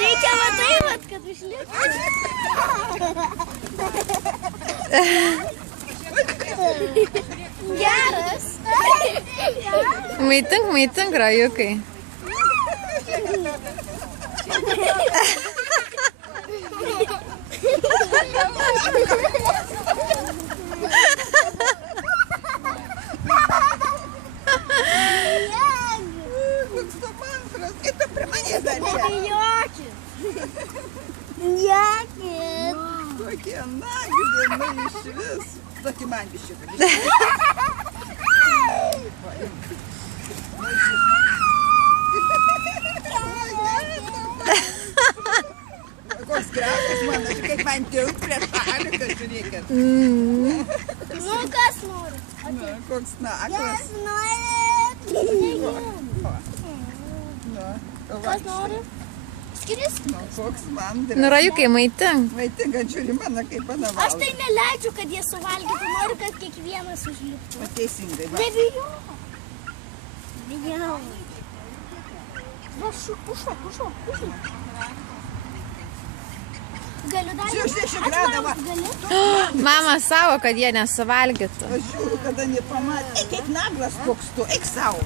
Reikia va taip, kad išliptų. Geras. Maitink, rajukai. Niekit. Kokie nagi dienai iš vis. Tokį man biščiuką. Koks gražus mano, kaip man tilpt prie šaliką, žiūrėkit. Nu, kas nori? Koks naglas. Kas nori? Kas nori? Skris? Koks mandras. Nu, rajukai, maitink. Maitink, žiūri mano kaip pana valgo. Aš tai neleidžiu, kad jie suvalgytų. Noriu, kad kiekvienas užliptų. O teisingai, va. Nebijau. Bijau. Va, užšok. Galiu dar... Žiūrėk, gradava. Mama savo, kad jie nesuvalgytų. Aš žiūriu, kada nepamatė. Eik, kaip naglas koks tu, eik savo.